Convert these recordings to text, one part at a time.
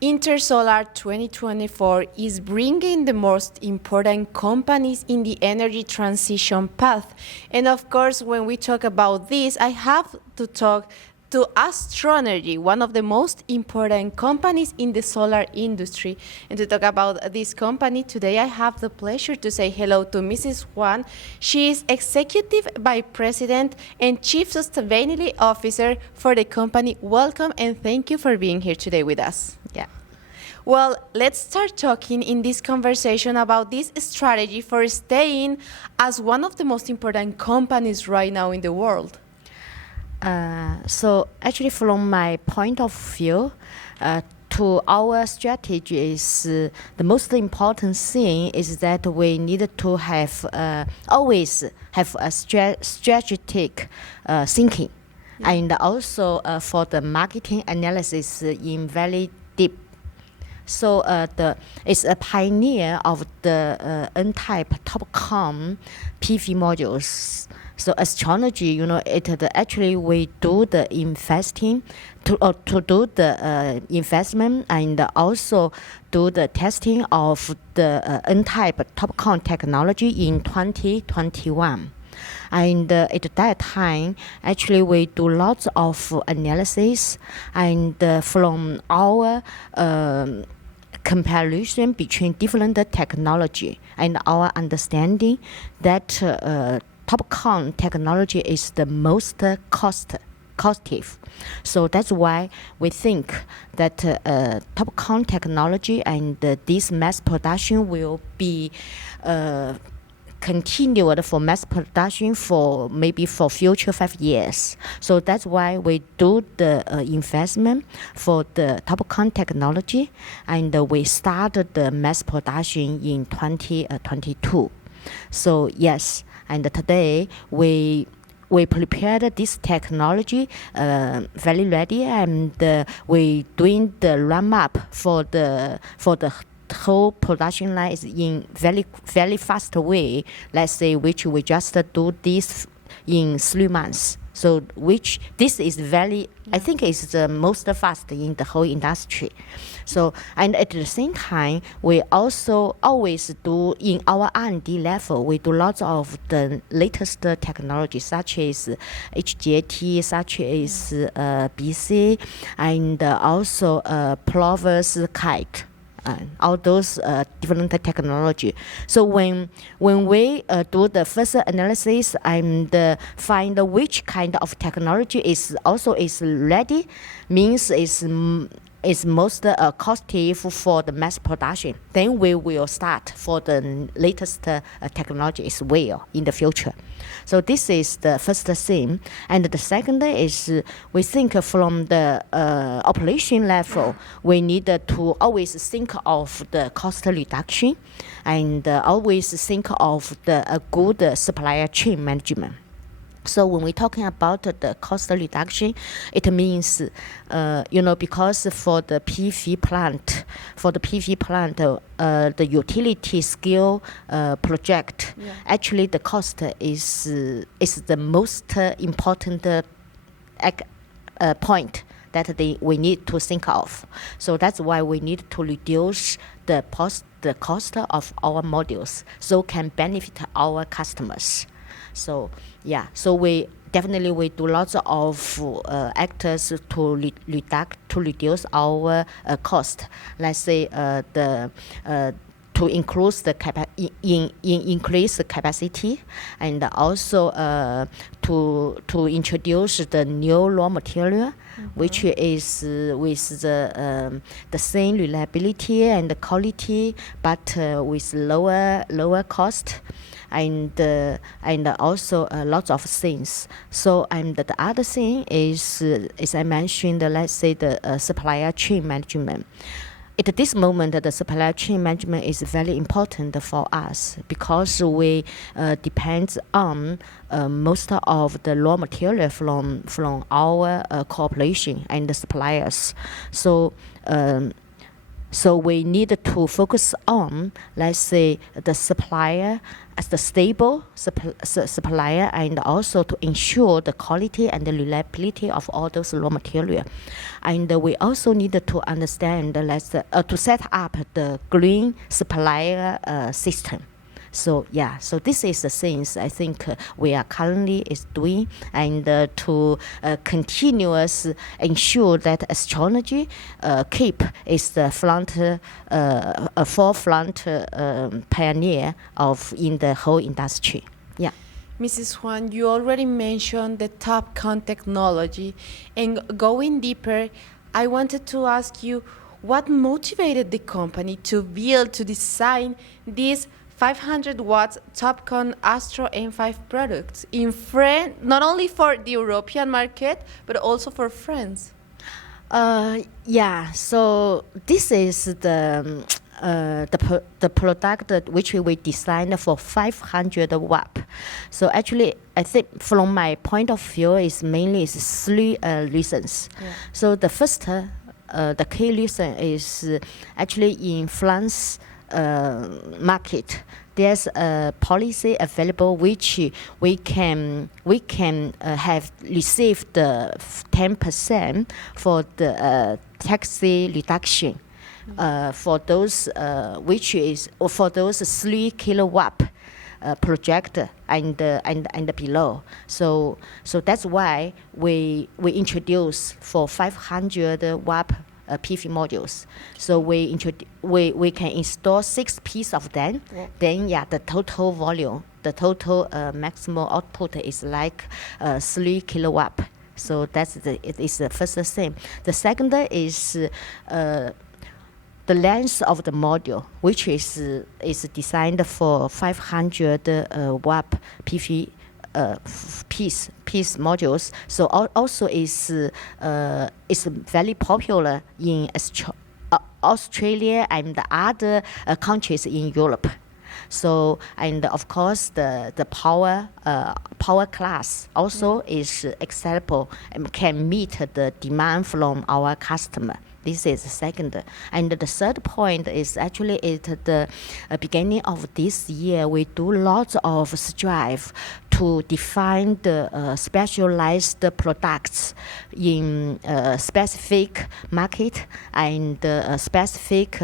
Intersolar 2024 is bringing the most important companies in the energy transition path. And of course, when we talk about this, I have to talk to Astronergy, one of the most important companies in the solar industry. And to talk about this company, today I have the pleasure to say hello to Mrs. Huang. She is Executive Vice President and Chief Sustainability Officer for the company. Welcome and thank you for being here today with us. Yeah. Well, let's start talking in this conversation about this strategy for staying as one of the most important companies right now in the world. So actually, from my point of view, to our strategy is the most important thing is that we need to have always have a strategic thinking, and also for the marketing analysis in very deep. So it's a pioneer of the N-type TOPCon PV modules. So Astronergy, actually we do the investing to do the investment and also do the testing of the N-type TOPCon technology in 2021. And at that time, actually we do lots of analysis and from our comparison between different technology and our understanding that TOPCon technology is the most cost-effective. So that's why we think that TOPCon technology and this mass production will be continued for mass production for maybe for future 5 years. So that's why we do the investment for the TOPCon technology, and we started the mass production in 2022. So yes, and today we prepared this technology very ready, and we doing the ramp up for the whole production line is in very fast way. Let's say which we just do this in 3 months. So which this is very, I think is the most fast in the whole industry. So, and at the same time, we also always do in our R&D level, we do lots of the latest technology such as HGAT, such as BC, and also perovskite. All those different technology. So when we do the first analysis and find which kind of technology is ready, means is most cost-effective for the mass production, then we will start for the latest technology as well in the future. So this is the first thing. And the second is we think from the operation level, we need to always think of the cost reduction and always think of the good supplier chain management. So when we're talking about the cost reduction, it means, because for the PV plant, the utility scale project, actually the cost is the most important point that we need to think of. So that's why we need to reduce the cost of our modules so can benefit our customers. So yeah, so we do lots of actors to reduce our cost. Let's say to increase the capacity, and also to introduce the new raw material, which is with the same reliability and quality, but with lower cost. And also lots of things. So, and the other thing is, as I mentioned, let's say the supplier chain management. At this moment, the supply chain management is very important for us because we depend on most of the raw material from our cooperation and the suppliers. So So we need to focus on, let's say, the supplier as the stable supplier, and also to ensure the quality and the reliability of all those raw material. And we also need to understand, to set up the green supplier system. So yeah, so this is the things I think we are currently is doing, and to continuous ensure that Astronergy keep is the forefront pioneer in the whole industry. Yeah. Mrs. Huang, you already mentioned the TOPCon technology, and going deeper, I wanted to ask you what motivated the company to design these 500 watts TOPCon Astro M5 products in France, not only for the European market, but also for France. Yeah, so this is the product which we designed for 500 watt. So actually, I think from my point of view, is mainly three reasons. Yeah. So the first, the key reason is actually in France market. There's a policy available which we can have received 10% for the taxi reduction for those for those 3 kilowatt project and below. So that's why we introduce for 500 watt PV modules. So we can install 6 pieces of them. Yeah. Then the total volume, the total maximum output is like 3 kilowatt. So it is the first thing. The second is the length of the module, which is designed for 500 watt PV piece modules. So also is very popular in Australia and other countries in Europe. So, and of course the power class also is acceptable and can meet the demand from our customer. This is the second. And the third point is actually at the beginning of this year, we do lots of strive to define the specialized products in specific market and specific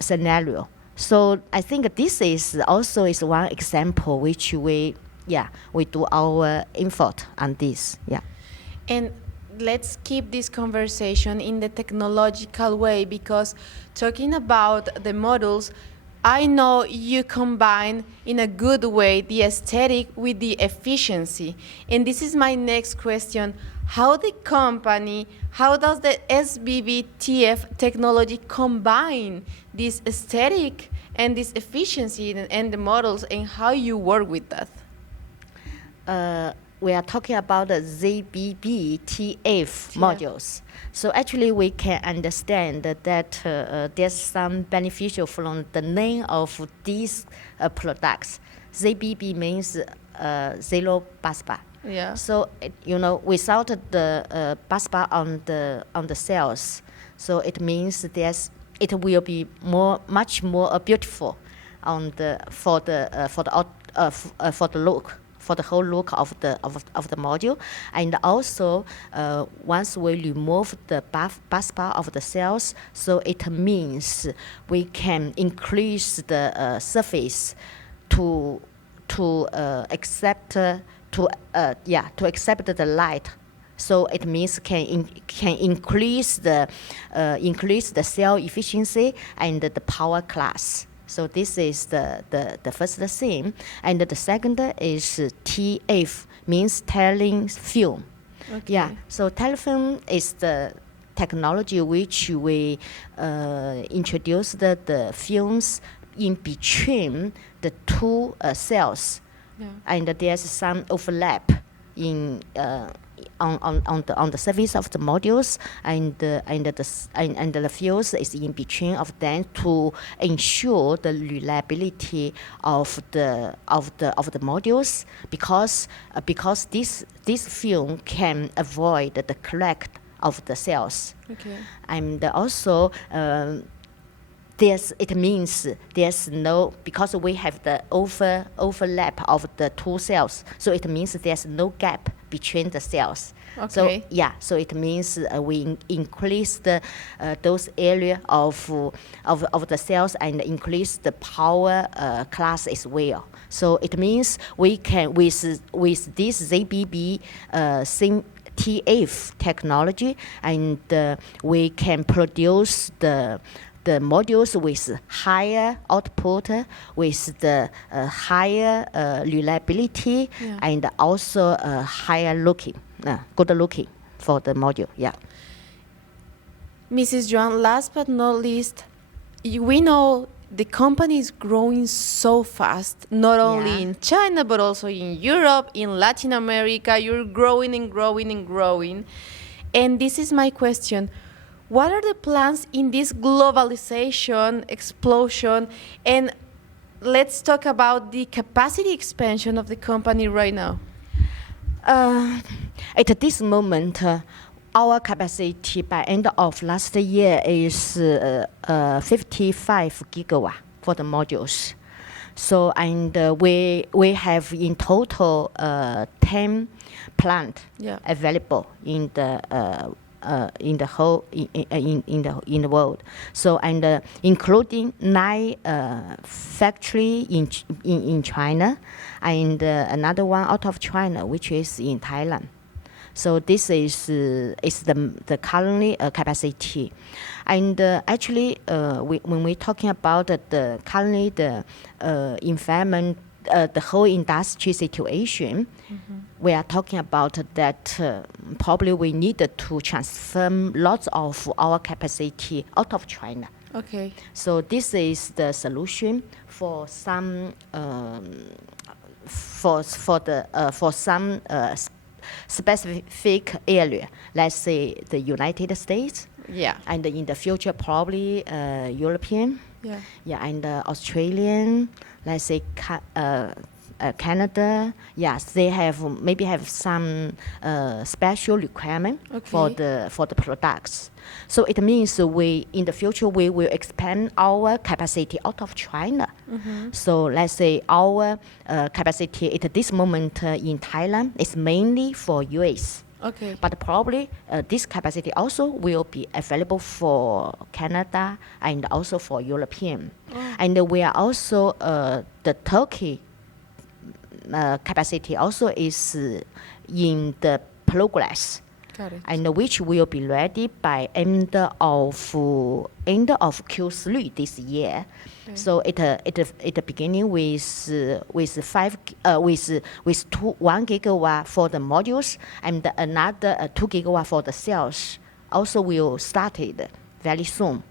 scenario. So I think this is also is one example which we do our effort on this. Yeah. And let's keep this conversation in the technological way, because talking about the models, I know you combine in a good way the aesthetic with the efficiency. And this is my next question. How does the SBBTF technology combine this aesthetic and this efficiency and the models, and how you work with that? We are talking about the ZBBTF modules. So actually we can understand that there's some beneficial from the name of these products. ZBB means zero busbar. Yeah. So without the busbar on the cells, so it means it will be much more beautiful for the look. For the whole look of the module, and also once we remove the busbar of the cells, so it means we can increase the surface to accept the light. So it means can increase the cell efficiency and the power class. So this is the first thing. And the second is TF, means tailing film. Okay. Yeah, so tailing film is the technology which we introduced the films in between the two cells. Yeah. And there's some overlap in on the surface of the modules, and the fuse is in between of them to ensure the reliability of the modules, because this film can avoid the crack of the cells. Okay. And also, it means there's no, because we have the overlap of the two cells, so it means there's no gap between the cells. Okay. So it means we increase the those area of the cells and increase the power class as well. So it means we can with this ZBB TF technology, and we can produce the modules with higher output, with the higher reliability, and also higher looking, good looking for the module. Yeah. Mrs. Yuan, last but not least, we know the company is growing so fast, not only in China, but also in Europe, in Latin America. You're growing and growing and growing. And this is my question. What are the plans in this globalization explosion? And let's talk about the capacity expansion of the company right now. At this moment, our capacity by end of last year is 55 gigawatt for the modules. So, and we have in total 10 plant available in the whole in the world. So, and including 9 factory in China, and another one out of China, which is in Thailand. So this is the currently capacity, and actually when we're talking about the currently the environment, the whole industry situation, we are talking about that probably we need to transfer lots of our capacity out of China. Okay. So this is the solution for some for some specific area, let's say the United States, and in the future probably European, and Australian, let's say Canada. Yes, they maybe have some special requirement for the products. So it means in the future we will expand our capacity out of China. So let's say our capacity at this moment in Thailand is mainly for US. Okay. But probably this capacity also will be available for Canada and also for European. And we are also the Turkey capacity also is in the progress. Got it. And which will be ready by end of Q3 this year. Okay. So it beginning with 1 gigawatt for the modules, and another 2 gigawatt for the cells. Also will start it very soon.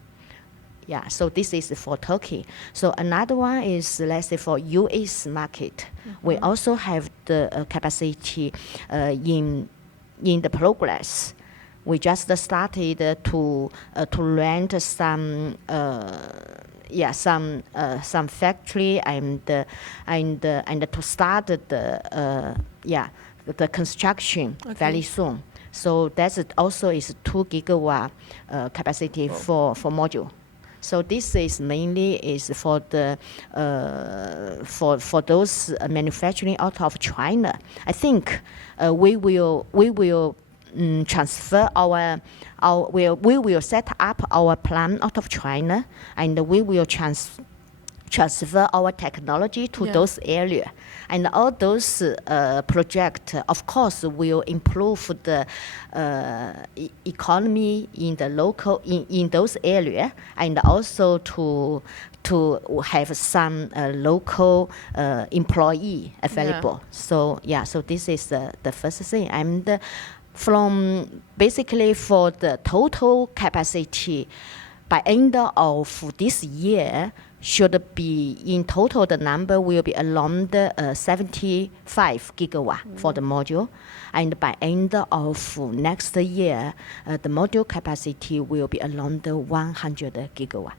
Yeah, so this is for Turkey. So another one is, let's say, for US market. We also have the capacity in the progress. We just started to rent some factory and to start the construction very soon. So that's also is 2 gigawatt capacity for module. So this is mainly is for the for those manufacturing out of China. I think we will transfer we will set up our plant out of China, and we will transfer our technology to those areas. And all those projects, of course, will improve the economy in the local, in those areas, and also to have some local employee available. So this is the first thing. And from basically for the total capacity by end of this year, should be in total the number will be around 75 gigawatt for the module, and by end of next year the module capacity will be around 100 gigawatt.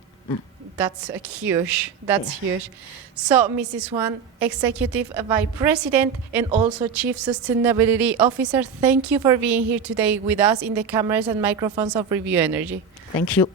That's huge. That's huge. So, Mrs. Huang, Executive Vice President and also Chief Sustainability Officer, thank you for being here today with us in the cameras and microphones of Review Energy. Thank you.